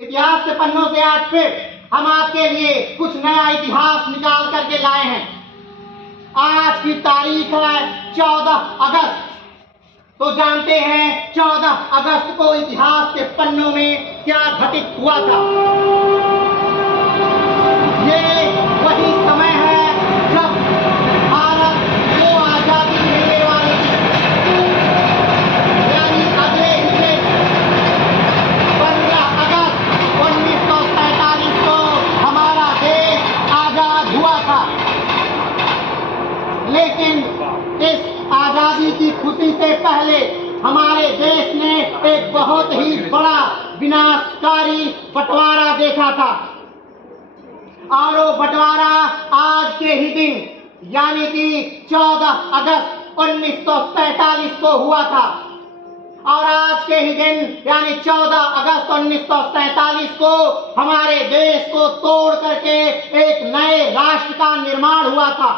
इतिहास के पन्नों से आज फिर हम आपके लिए कुछ नया इतिहास निकाल करके लाए हैं। आज की तारीख है 14 अगस्त। तो जानते हैं 14 अगस्त को इतिहास के पन्नों में क्या घटित हुआ था। ये वही समय है जब भारत को आजादी मिलने वाली थी, यानी अगले ही दिन 15 अगस्त 1947 को हमारा देश आजाद हुआ था। लेकिन इस आजादी की खुशी से पहले हमारे देश ने एक बहुत ही बड़ा विनाशकारी बंटवारा देखा था, और वो बंटवारा आज के ही दिन यानी कि 14 अगस्त 1947 को हुआ था। और आज के ही दिन यानी 14 अगस्त 1947 को हमारे देश को तोड़ करके एक नए राष्ट्र का निर्माण हुआ था,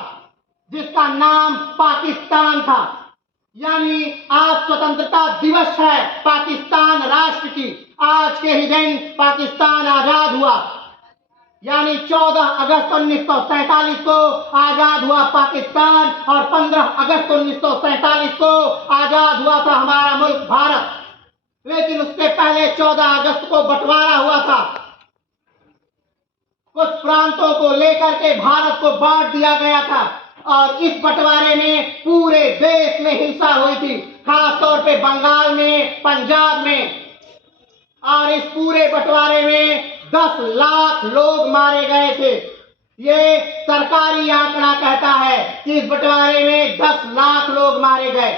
जिसका नाम पाकिस्तान था। यानी आज स्वतंत्रता दिवस है पाकिस्तान राष्ट्र की। आज के ही दिन पाकिस्तान आजाद हुआ, यानी 14 अगस्त 1947 को आजाद हुआ पाकिस्तान, और 15 अगस्त 1947 को आजाद हुआ था हमारा मुल्क भारत। लेकिन उससे पहले 14 अगस्त को बंटवारा हुआ था। कुछ प्रांतों को लेकर के भारत को बांट दिया गया था, और इस बंटवारे में पूरे देश में हिंसा हुई थी, खास तौर पे बंगाल में, पंजाब में। और इस पूरे बंटवारे में 10 लाख लोग मारे गए थे। ये सरकारी आंकड़ा कहता है कि इस बंटवारे में 10 लाख लोग मारे गए।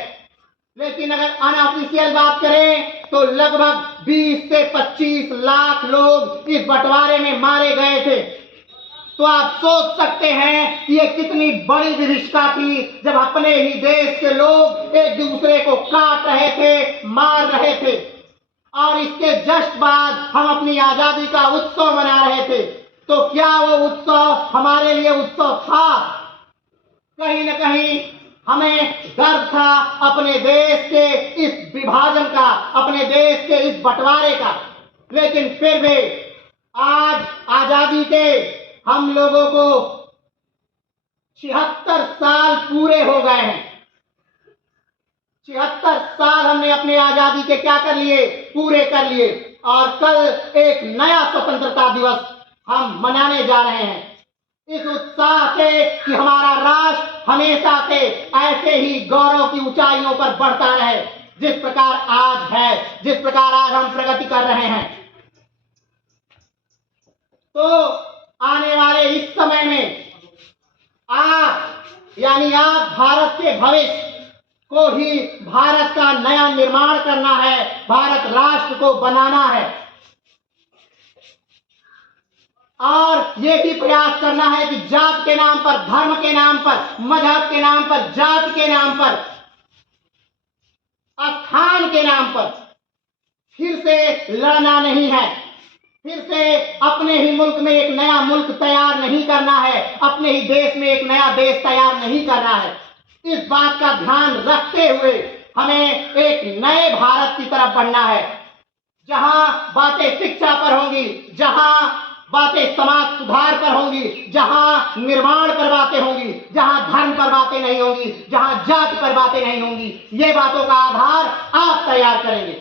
लेकिन अगर अनऑफिशियल बात करें तो लगभग 20 से 25 लाख लोग इस बंटवारे में मारे गए थे। तो आप सोच सकते हैं कि ये कितनी बड़ी विभीषिका थी, जब अपने ही देश के लोग एक दूसरे को काट रहे थे, मार रहे थे। और इसके जस्ट बाद हम अपनी आजादी का उत्सव मना रहे थे। तो क्या वो उत्सव हमारे लिए उत्सव था? कहीं न कहीं हमें डर था अपने देश के इस विभाजन का, अपने देश के इस बंटवारे का। लेकिन फिर भी आज आजादी के हम लोगों को 76 साल पूरे हो गए हैं। 76 साल हमने अपने आजादी के क्या कर लिए? पूरे कर लिए। और कल एक नया स्वतंत्रता दिवस हम मनाने जा रहे हैं, इस उत्साह से कि हमारा राष्ट्र हमेशा से ऐसे ही गौरव की ऊंचाइयों पर बढ़ता रहे, जिस प्रकार आज है, जिस प्रकार आज हम प्रगति कर रहे हैं। तो आने वाले इस समय में यानी आप भारत के भविष्य को ही भारत का नया निर्माण करना है, भारत राष्ट्र को बनाना है। और ये भी प्रयास करना है कि जात के नाम पर, धर्म के नाम पर, मजहब के नाम पर, जाति के नाम पर, स्थान के नाम पर फिर से लड़ना नहीं है। फिर से अपने ही मुल्क में एक नया मुल्क तैयार नहीं करना है, अपने ही देश में एक नया देश तैयार नहीं करना है। इस बात का ध्यान रखते हुए हमें एक नए भारत की तरफ बढ़ना है, जहां बातें शिक्षा पर होंगी, जहां बातें समाज सुधार पर होंगी, जहां निर्माण पर बातें होंगी, जहां धर्म पर बातें नहीं होंगी, जहां जाति पर बातें नहीं होंगी। ये बातों का आधार आप तैयार करेंगे।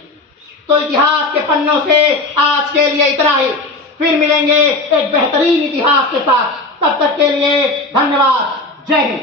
तो इतिहास के पन्नों से आज के लिए इतना ही। फिर मिलेंगे एक बेहतरीन इतिहास के साथ। तब तक के लिए धन्यवाद। जय हिंद।